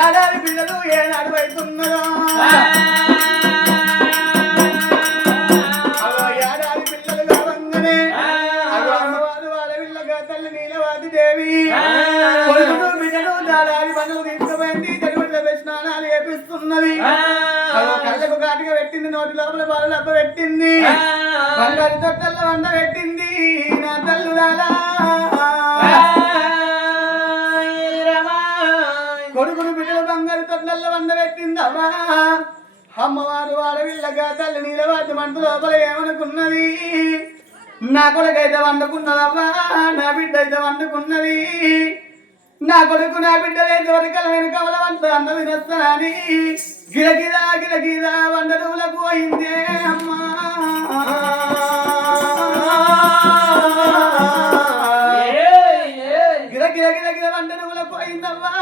ఏడాది పిల్లలు ఏనాడు అవుతున్నారో ఏడాది పిల్లలు కావంగానే అమ్మవారు వాళ్ళ పిల్లగా తల్లి నీలవాది దేవి కొడుకులు బిడ్డలు దాదాది పనులు తీసుకుపోయింది చెడుగుడ్ల స్నానాలు చేపిస్తున్నది కళ్ళకు కాటుగా పెట్టింది నోటి లోపల బాలు డబ్బ పెట్టింది బంగారు తొట్టల్లో వంట పెట్టింది నా తల్లులాలా కొడుకులు బిడ్డలు బంగారు తొట్టల్లో వంట పెట్టిందమ్మా అమ్మవారు ఆడవిల్లగా తల్లి నీలవాది మంట లోపల ఏమనుకున్నది నా కొడుకైతే వండుకున్నదమ్మా నా బిడ్డ అయితే వండుకున్నది నా కొడుకు నా బిడ్డలైతే వరకల వెనుకవల వంట అన్న వినొస్తానని గిరగిరా గిరగిరా వండరువులకు అయిందే అమ్మా గిరగిర గిరగిర వండరువులకు అయిందమ్మా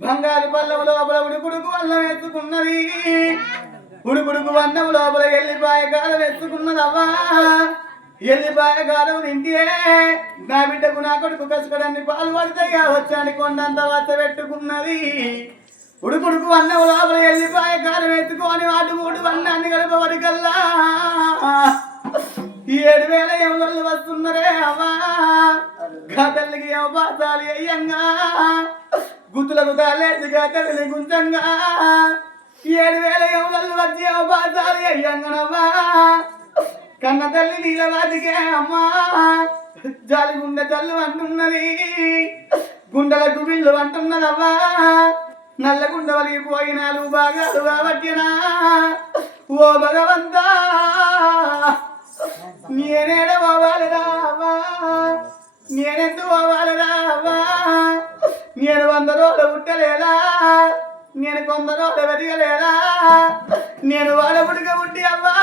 బంగారు పల్లెం లోపల ఉడుకుడుకు అన్నం వేసుకున్నది ఉడుకుడుకు అన్నం లోపల ఎల్లిపాయ కాలం వేసుకున్నదవ్వా ఎల్లిపాయ కాలం తింటే నా బిడ్డకు నా కొడుకు కసుకడాన్ని పాలు పడతాయిగా వచ్చాని కొండంత వత్త పెట్టుకున్నది ఉడుకుడుకు అన్నం లోపల ఎల్లిపాయ కాలం వేసుకొని వాటి మూడు అన్నాన్ని కలపవరికల్లా 7,000 ఎవరు వస్తున్నారే అవ్వా గతల్లికి పాతాలి అయ్యంగా గుత్తులకు తాలేసిగా తల్లిని గుంజంగా 7,000 ఎవరు వచ్చి పాతాలి అయ్యంగనవ్వా కన్న తల్లి నీలవాదికే అమ్మా జాలి గుండె తల్లు అంటున్నది గుండెలకు బిల్లు అంటున్నదవ్వా నల్ల గుండె వలిగిపోయినాలు బాగాలు కాబట్టినా ఓ భగవంతా నేనేడ పోవాలరా అవ్వా నేనెందు పోవాలరా అవ్వా నేను 100 రోజులు పుట్టలేదా నేను 100 రోజులు వెతకలేదా నేను వాళ్ళ పుట్టుక పుట్టి అవ్వా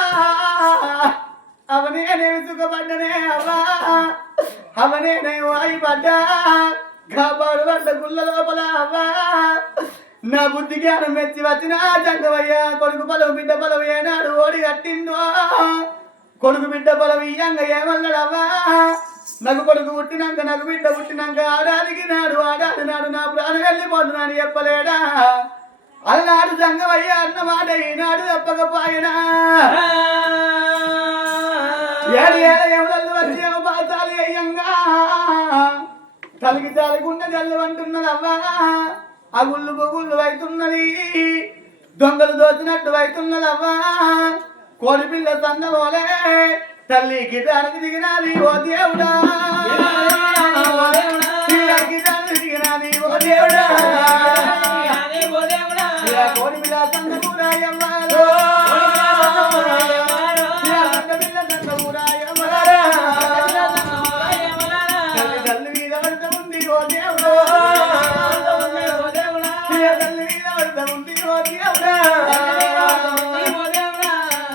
అవనే సుఖపడ్డనే అవ్వా అవనే వాయిపడ్డా కాపాడు పడ్డ గుళ్ళ లోపల అవ్వా నా బుద్ధి జ్ఞానం మెచ్చి వచ్చిన జంగవయ్యా కొడుకు పొలం బిడ్డ పొలం ఏనాడు ఓడి కట్టిందో కొడుకు బిడ్డ పొలం ఇయ్యంగా ఏమన్నాడవ్వా నాకు కొడుకు పుట్టినాక నాకు బిడ్డ పుట్టినాక ఆడాదికి నాడు ఆడాది నాడు నా ప్రాణం వెళ్ళిపోతున్నాను చెప్పలేడా అలనాడు జంగవయ్యా అన్న మాట ఈనాడు తప్పకపోయినా 7,000 ఎవరు వచ్చి పాతాలి అయ్యంగా తలికి తాలిగుండె జల్లు అంటున్నదవ్వా ఆ గుళ్ళు గుళ్ళు అవుతున్నది దొంగలు దోచినట్టు అవుతున్నదవ్వా కోడి పిల్ల సన్నమోలే తల్లికి దానికి దిగినాది ఓ దేవుడా దిగినాది ఓ దేవుడా కోడి పిల్ల సన్న కూడా ఎవ్వాలో పిల్ల సన్న కూడా ఎవ్వరా తల్లి మీద పడత ఉంది ఓ దేవుడా తల్లి మీద పడత ఉంది ఓ దేవుడా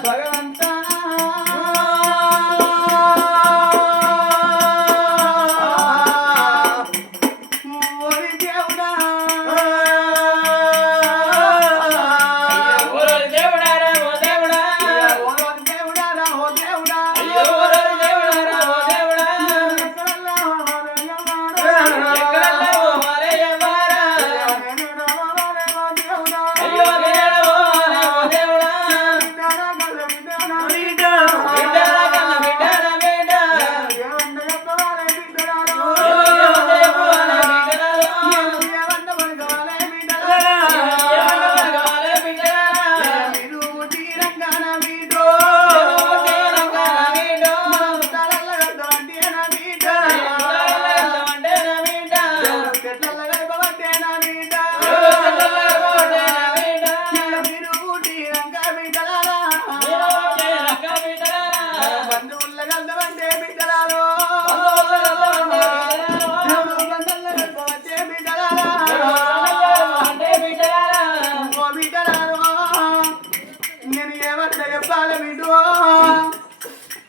భగవంతా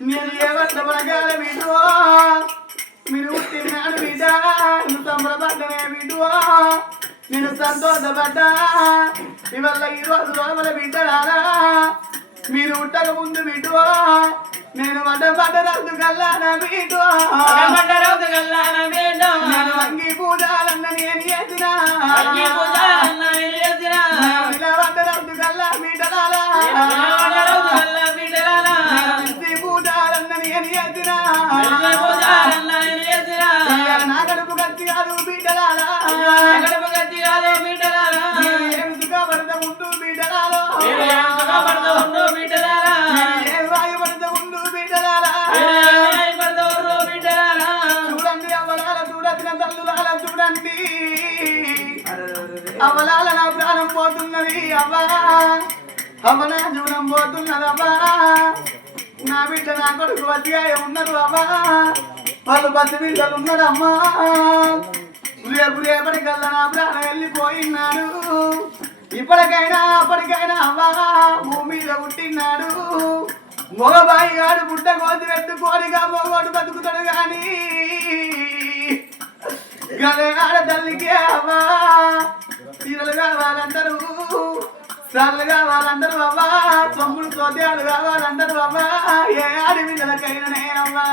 నేను ఏమంట బలగాల బిడ్డో మీరు పుట్టినాడు బిడ్డ నువ్వు సంబరపడ్డనే బిడ్డో నేను సంతోషపడ్డా ఇవల్ల ఈరోజు లోపల బిడ్డరారా మీరు పుట్టక ముందు బిడ్డో నేను పడ్డరద్దు కల్లానా బిడ్డో నేను వంగి పూజాలన్న నేను చేసిన నిలబడ్డరద్దు కల్లా మీటలాలా పూజారన్నని అని ఎదిరా నా గడుపు గట్టి కాదు బీటలాలా ఏమి సుఖపడత ఉంటూ బీటలాలో ఏమి వాయుపడత ఉంటూ బీటలాలా చూడండి అవ్వలాల చూడసిన తల్లులాల చూడండి అవ్వలాల నా ప్రాణం పోతున్నది అవ్వా అవ్వ నా జీవనం పోతున్నది అవ్వా నా బిడ్డ నా కొడుకు వద్దిగా ఉన్నారు అవ్వా వాళ్ళు బతి బిడ్డలు ఉన్నారమ్మా రేపటికల్లా నా ప్రాణం వెళ్ళిపోయినాడు ఇప్పటికైనా అప్పటికైనా అవ్వా భూమి మీద పుట్టినాడు మగబాయి గాడు బుట్ట కోసి పెట్టుకోనిగా మగోడు బతుకుతాడు గాని గదగాడ తల్లికే అవ్వా తీరలు కావాలంటారు సార్లు కావాలంటారు అవ్వా తమ్ముడు సోద్యాలు కావాలంటారు అవ్వా ఏ ఆడి బిడ్డలకైనా అవ్వా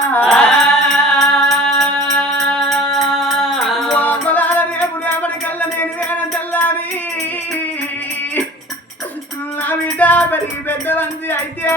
రేపు రేపటికల్లా నేను వేన తెల్లారి నా బిడ్డ పెరిగి పెద్ద మంది అయితే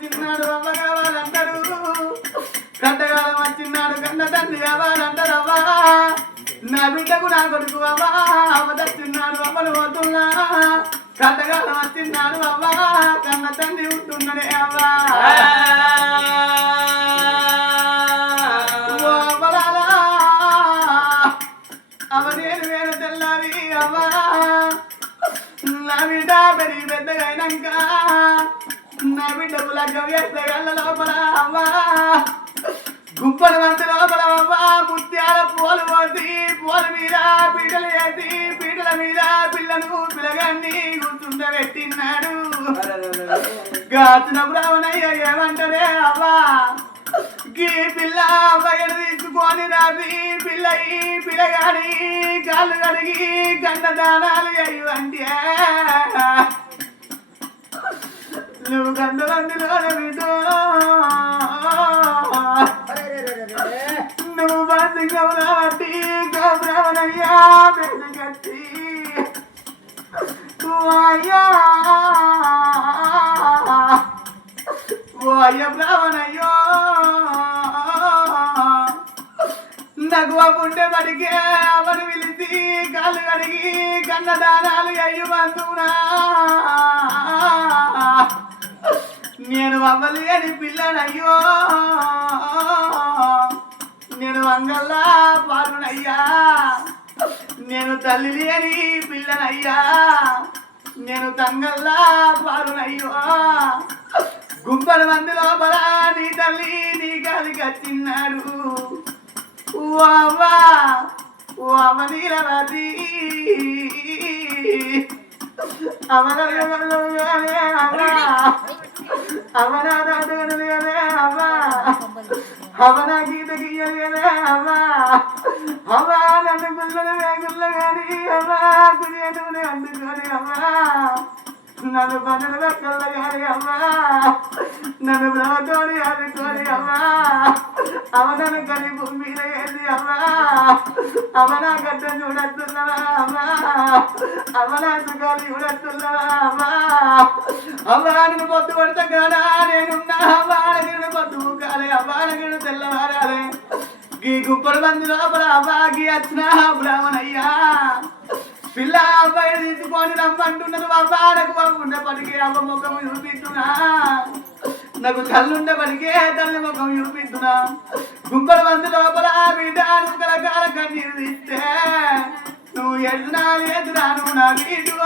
తిన్నాడు అవ్వ కావాలంటారు గడ్డగాలం వచ్చిన్నాడు కన్న తండ్రి కావాలంటారు అవ్వా నా బిడ్డకు నా కొడుకు అవ్వా అవ్వ తిన్నాడు అవ్వను పోతున్నా గడ్డగాలం వచ్చిన్నాడు అవ్వా కన్న తండ్రి ఉంటున్నాడే అవ్వా అవ్వ నేను వేరు తెల్లారి అవ్వా నా బిడ్డ పెరిగి పెద్దగా అయినాక నా బిడ్డకు లగ్గం చేస్తే గల్ల లోపల అవ్వా గుంపల మంది లోపల అవ్వా ముత్యాల పూలు పోసి పూల మీద పీటలు వేసి పీటల మీద పిల్లను పిల్లగాన్ని గుర్తుండ పెట్టినాడు గాచిన బ్రాహ్మణయ్య ఏమంటారే అవ్వా గీ పిల్ల బయట తీసుకొని రాసి పిల్లగాని కాళ్ళు కడిగి గండ దానాలు అయ్యంటే నువ్వు గంటలందిలోనే బిడ్డ నువ్వు బాసింగవులా బట్టి బ్రాహ్మణయ్యా పెద్ద కట్టి అయ్య బ్రాహ్మణయ్యో నాకు అప్పుంటే పడికే అవని పిలిచి కాళ్ళు కడిగి కన్నదానాలు అయ్యి బంధువునా నేను అవ్వలేని పిల్లనయ్యో నేను వంగల్లా పారునయ్యా నేను తల్లి లేని పిల్లనయ్యా నేను తంగల్లా పారునయ్యో గుంపల మంది లోపల నీ తల్లి నీ గాలి కచ్చిన్నాడు అవ్వ నీలవతి అవనా గీత గీయలేదే అవ్వా అవ్వా నన్ను గుల్లలు వేగుల్ల గాని అవ్వా కుడియనుని అందుకొని అవ్వా నన్ను పనులు కల్లగాని అమ్మా నన్ను బ్రహ్మతోని అనుకోని అమ్మా అవనను కని భూమి మీద ఏది అమ్మా అవనా గడ్డ చూడట్టున్నావా అమ్మా అవనా సుఖాలు చూడట్టున్నావా అమ్మా అమ్మా నేను పొద్దు పడతా కాడా నేనున్నా అవ్వాలగిరిని పొద్దు కాలే అవ్వాలగిరిని తెల్లవారాలే గీ గుంపల మంది లోపల అవ్వాకి వచ్చిన బ్రాహ్మణయ్యా పిల్ల అబ్బాయి తీసుకొని రమ్మంటున్నారు అవ్వాలకు ఉండేపటికే అవ్వ ముఖం చూపిస్తున్నా నాకు తల్లుండేపటికే తల్లి ముఖం చూపిస్తున్నా గుంపల మంది లోపల బిడ్డ నువ్వు కలకాల కన్నీరు తీస్తే నువ్వు ఎదురాను నా వీడు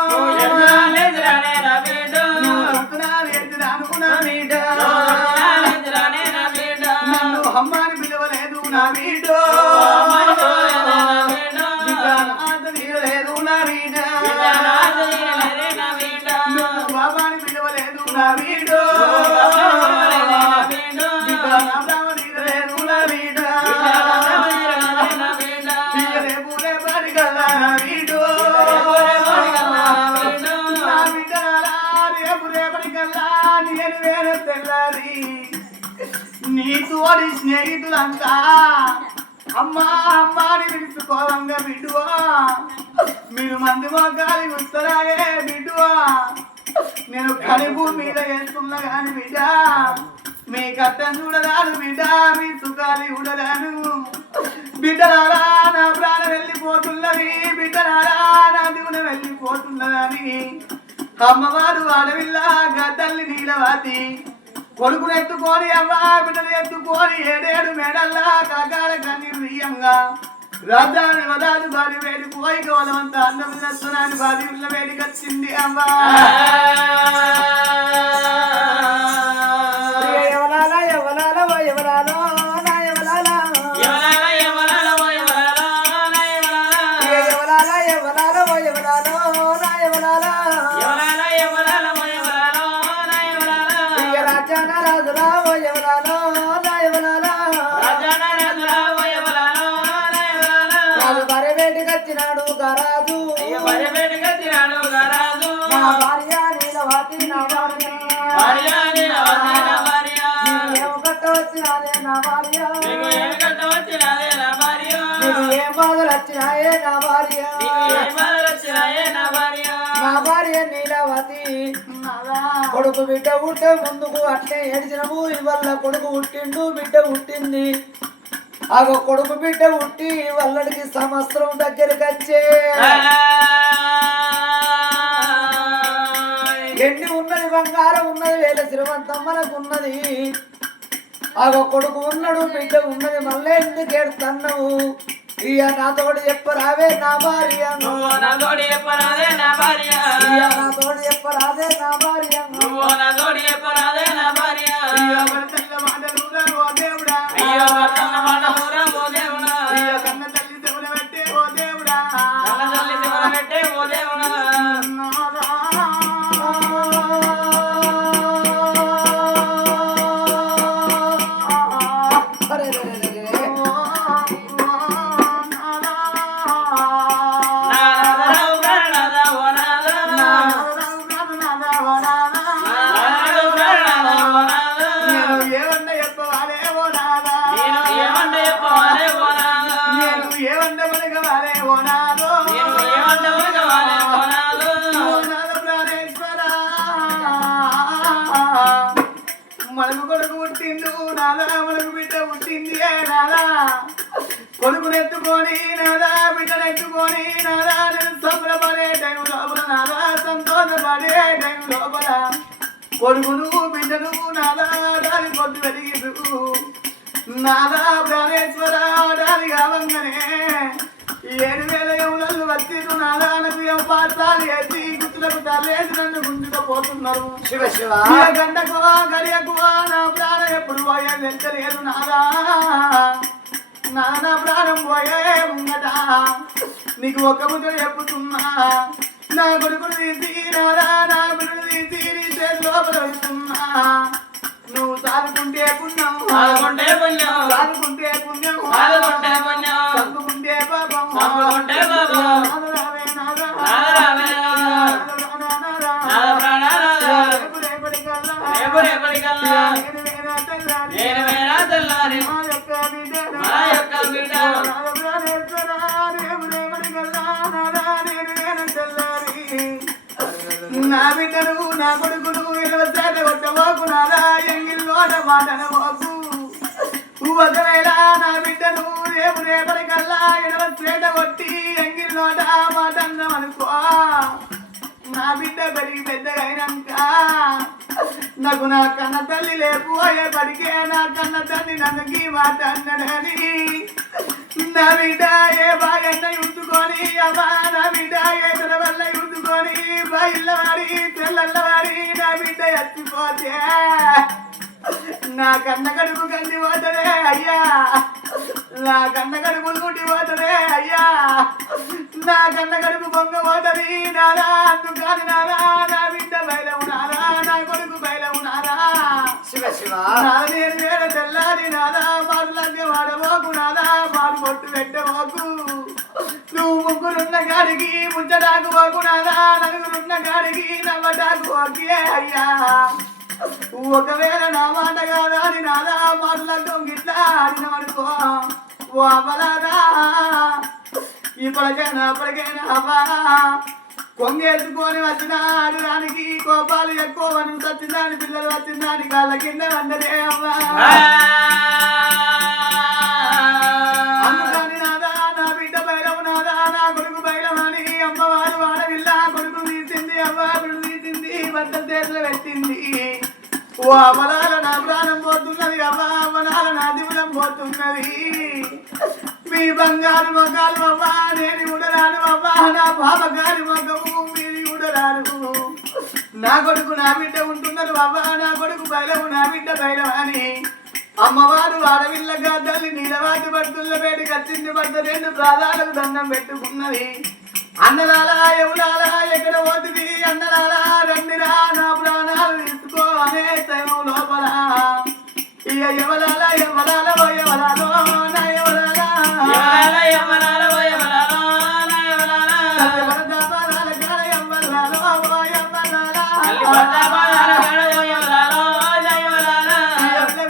నన్ను అమ్మాని పిలవలేదు నా వీడు బాబాని పిలవలేదు నా వీడు నీ తోడి స్నేహితులంతా అమ్మా అమ్మాని పిలుచుకోవంగా బిడ్డువా మీరు మంది మొగ్గాలి వస్తారాయే బిడ్డువా నేను కడుపు మీద వేస్తున్నా కాని బిడ్డ మీ కట్టం చూడరాను బిడ్డ మీ సుఖాలు చూడరాను బిడ్డలారా నా ప్రాణం వెళ్ళిపోతున్నది బిడ్డలారా నా దిగున వెళ్ళిపోతున్నదని అమ్మవారు అడవిల్ల గద్దల్ని నీలవాతి కొడుకును ఎత్తుకొని అవ్వ బిడ్డలు ఎత్తుకొని ఏడేడు మెడల్లా కలకాల కన్నీరు బియ్యంగా రాజాని వదాలు భార్య వేడికి పోయి గోలవంత అన్నమిస్తున్నాను భార్య పిల్ల వేడికి వచ్చింది అమ్మా కొడుకు బిడ్డ పుట్టే ముందుకు అట్లే ఏడ్చినము ఇవల్ల కొడుకు పుట్టిండు బిడ్డ పుట్టింది ఆగో కొడుకు బిడ్డ పుట్టి వల్లడికి సంవత్సరం దగ్గరికి వచ్చే ఎండి ఉన్నది బంగారం ఉన్నది వేల శ్రీమంతం మనకున్నది ఆగో కొడుకు ఉన్నాడు బిడ్డ ఉన్నది మళ్ళీ ఎందుకు ఏడుతున్నావు ఇయ నాతోడు చెప్పరావే నా భార్య నాతోడు చెప్పరాదే నా భార్య నాతోడు చెప్పరాదే నా భార్య నాతోడు చెప్పరాదే నా భార్య కన్న తల్లి దేవుడు పెట్టే ఓ దేవుడా కన్న తల్లి దేవుడు పెట్టే ఓ దేవుడా కొడుకుని ఎత్తుకొని నాదా బిడ్డను ఎత్తుకొని నాదా సంబరపడే టైం లోపల నాదా సంతోషపడే టైం లోపల కొడుకును బిడ్డను నాదా దాని పొద్దు వెలిగిరు నాదా ప్రాణేశ్వర దాని కావంగానే 7,000 యమునలు వచ్చిరు నాదా నది పాత్రాలు ఎత్తి గుర్తులకు తల్లేసి నన్ను గుంజుకపోతున్నారు శివ శివ గంటకు గడియకు నా ప్రాణం ఎప్పుడు పోయే వెళ్తలేదు నాదా నానా ప్రాణం పోయే ముంగట నీకు ఒక ముద్ర చెప్పుతున్నా నా కొడుకును తీసి నాదా నా బిడ్డను తీసి నీ చేతి లోపల వెళ్తున్నా నువ్వు సాదుకుంటే పుణ్యం సాదుకుంటే పుణ్యం సాదుకుంటే పుణ్యం సాదుకుంటే పుణ్యం సంపుకుంటే పాపం సంపుకుంటే పాపం నాదా రావే నాదా రావే నాదా ప్రాణ తెల్లారి మా యొక్క బిడ్డను మా యొక్క బిడ్డను నా బిడ్డను నా కొడుకును ఎలవసేట కొట్టబోకు నాదా ఎంగిల్లోన మాటనబోకు ఒకవేళ నా బిడ్డను రేపటి కల్లా ఎలవసేట కొట్టి ఎంగిల్లోట మాటన్నం అనుకో నా బిడ్డ పెరిగి పెద్దగైనాక నాకు నా కన్న తల్లి లేకపోయే పడికే నా కన్న తల్లి నన్నుకి మాట అన్నదని నా బిడ్డ ఏ బాగన్న ఉంచుకొని అమ్మా నా బిడ్డ ఏ వల్ల ఉంచుకొని బయళ్ళవాడి తెల్లవాడి నా బిడ్డ ఎత్తిపోతే నా కన్న కడుపు కంది పోతదే అయ్యా నా కన్న కడుపు గుడ్డి పోతదే అయ్యా నా కన్న కడుపు బొంగ పోతది నారా అందుకని నారా నా బిడ్డ బయలవు నారా నా కొడుకు బయలవు నారా శివ శివ నేను వేరే తెల్లారి నాదా మాటలన్నీ వాడబోకు నాదా మాడు కొట్టు పెట్టబోకు నువ్వు ముగ్గురున్న గాడికి ముచ్చటాకు పోకు నాదా నలుగురున్న గాడికి నవ్వటాకు పోకే అయ్యా ఒకవేళ నా మాట కాదా అని నాదా మాటలతో గిట్లా ఆడినమనుకో ఓ అవ్వలాదా ఇప్పటికైనా అవ్వా కొంగేసుకొని వచ్చిన ఆడడానికి కోపాలు ఎక్కువ మనం వచ్చిందాని పిల్లలు వచ్చిందాని కాళ్ళ కింద వందరే అవ్వా అందుకని నాదా నా బిడ్డ బయలవు నాదా నా కొడుకు బయలమని అమ్మవారు వాడవిల్ల కొడుకు తీసింది అవ్వారు తీసింది భర్త చేతులు పెట్టింది ఓ అమలాల నా ప్రాణం పోతున్నది అవ్వా అమ్మనాల నా దివులం పోతున్నది మీ బంగారు మొగాలు అవ్వా నేను ఉడరాను అవ్వా నా బాబ గారి మొగము మీరు ఉడరాను నా కొడుకు నా బిడ్డ ఉంటున్నారు అవ్వా నా కొడుకు బయలవు నా బిడ్డ బయలవని అమ్మవారు అడవిల్లగా తల్లి నీలవాటి భక్తుల వేడి కచ్చింది భర్త రెండు ప్రాణాలకు దండం పెట్టుకున్నది అన్నలాలా ఎవలాలా ఎక్కడ పోతుంది అన్నలాలా రండిరా నా ప్రాణాలు తీసుకో అనే టైం లోపల ఇక ఎవలాలా ఎవలాల ఓ ఎవలాలో నా ఎవలాలా యమలాల ఓ యమలాల నా యమలాల వరదాపాల కాడ ఎవలాలో ఓ ఎవలాలా వరదాపాల కాడ ఓ యమలాల నా యమలాల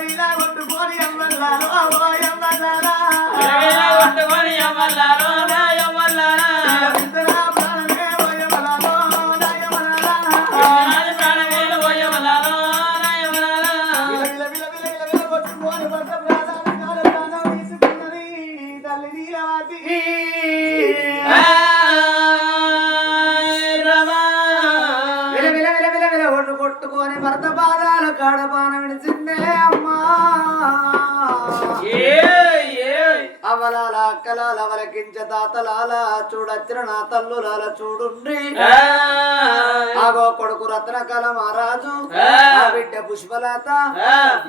వీలా కొట్టుకొని ఎవలాలో ఓ ఎవలాలా వీలా కొట్టుకొని యమలాల నా యమలాల ప్రాణమే ఓ ఎవలాలో నా ఎవలాలా ప్రాణమే ఓ యమలాల నా యమలాల కొట్టుకొని భర్త ప్రాణాలు కాడ ప్రాణం తీసుకున్నది తల్లి నీలవాతి కొట్టుకొని భర్త పాదాల కాడ పాన విడిచిందే అమ్మా అవలాల అక్కలాల వలకించ తాతలాల చూడచ్చిన నా తల్లులాల చూడుండ్రి ఆగో కొడుకు రత్నకళ మహారాజు ఆ బిడ్డ పుష్పలత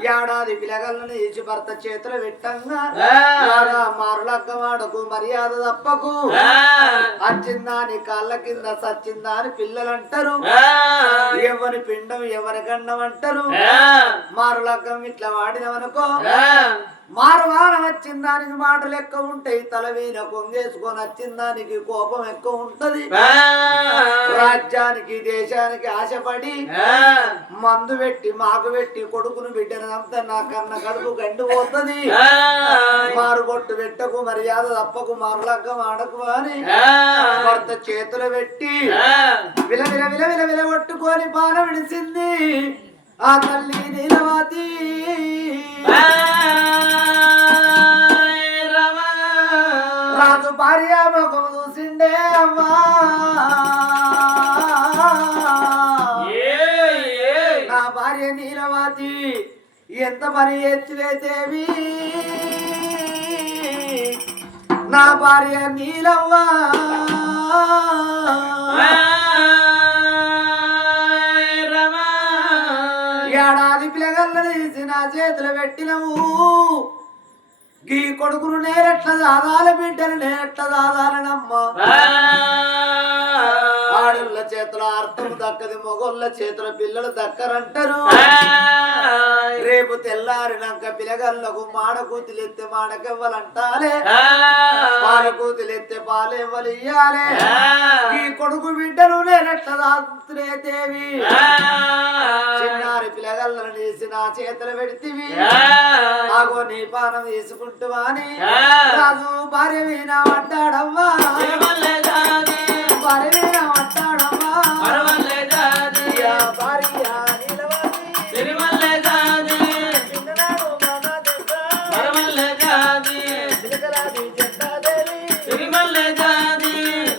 ఏడాది పిలగలను ఇచ్చి భర్త చేతులు పెట్టంగా మారులక్క వాడకు మర్యాద తప్పకు అచ్చిందాని కాళ్ళ కింద సచ్చిందా అని పిల్లలంటారు ఎవరి పిండం ఎవరి గండం అంటారు మారులగ్గం ఇట్లా వాడినవనుకో మారువారం వచ్చిందానికి మాటలు ఎక్కువ ఉంటాయి తల వీన కొంగేసుకొని వచ్చిందానికి కోపం ఎక్కువ ఉంటది రాజ్యానికి దేశానికి ఆశపడి మందు పెట్టి మాకు పెట్టి కొడుకును బిడ్డను అంతా నా కన్న కడుపు గండి పోతుంది మారుగొట్టు పెట్టకు మర్యాద తప్పకు మారులగ్గం ఆడకు అని భర్త చేతులు పెట్టి విలవిల విలవిల విల కొట్టుకొని పాల విడిసింది ఆ తల్లి నీలవాతి రాజు భార్య ముఖం చూసిండే అమ్మా నా భార్య నీలవాతి ఎంత పని ఎత్తివేసేవి నా భార్య నీలవ్వా ఏడాది పిల్లగల్లని తీసి నా చేతులు పెట్టినవు గీ కొడుకును నేరెట్ల దాదాల బిడ్డను నేరెట్ల దాదాలనమ్మా ఆడళ్ళ చేతుల అర్థం దక్కది మొగోళ్ళ చేతుల పిల్లలు దక్కరంటారు రేపు తెల్లారినాక పిల్లగల్లకు మాడకూతులెత్తే మాడకెవ్వలంటాలే పాలకూతులెత్తే పాలెవ్వలు ఇయ్యాలే ఈ కొడుకు బిడ్డను నేరెట్ల దాత్రేదేవి చిన్నారి పిల్లగా గల్లను తీసి నా చేతులు పెడితివి ఆగో నీ పానం తీసుకుంటువా అని రాజు భార్య వీణ పడ్డాడమ్మా భార్య వీణ పడ్డాడమ్మా భార్య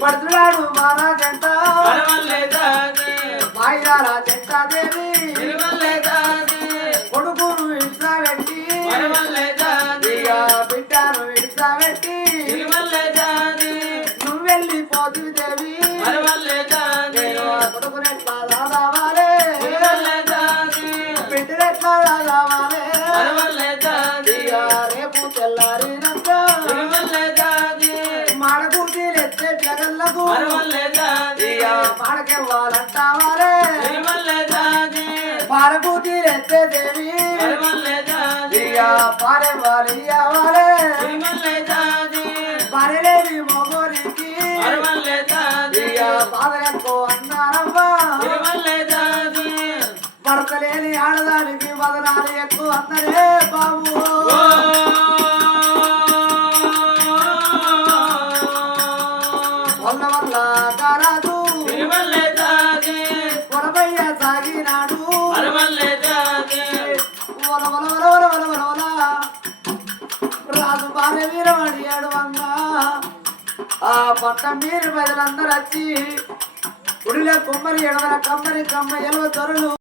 పడుతున్నాడు మానా జంట మాయాల జంటాదేవి కొడుకును ఇడ్సాబెట్టి బిడ్డను ఇడ్సాబెట్టి నువ్వు వెళ్ళిపోతుంది దేవి కొడుకునెట్లా రావాలే బిడ్డనెట్లా రావాలే రేపు తెల్లారినంత మాడకూటీలు ఎత్తే జగన్లకు మాడకెవ్వాలంటావారే మాడకూటీలు ఎత్తే దేవి పారేవాలి అవ్వాలే పరలేని మొగోరికి బాధలెక్కో అన్నారమ్మా భర్తలేని ఆడదానికి బదనాలు ఎక్కువ అన్నరే బాబు వల్ల వల్ల కారాదు కొరబయ్య సాగినాడు వల వల వల వల వల వల వల రాజు భార్య వీరమడియాడు వంగ ఆ పట్టం మీరు ప్రజలందరూ వచ్చి ఉడిలో కుమ్మరి ఎడవల కమ్మరి కమ్మ ఎలవ తొరలు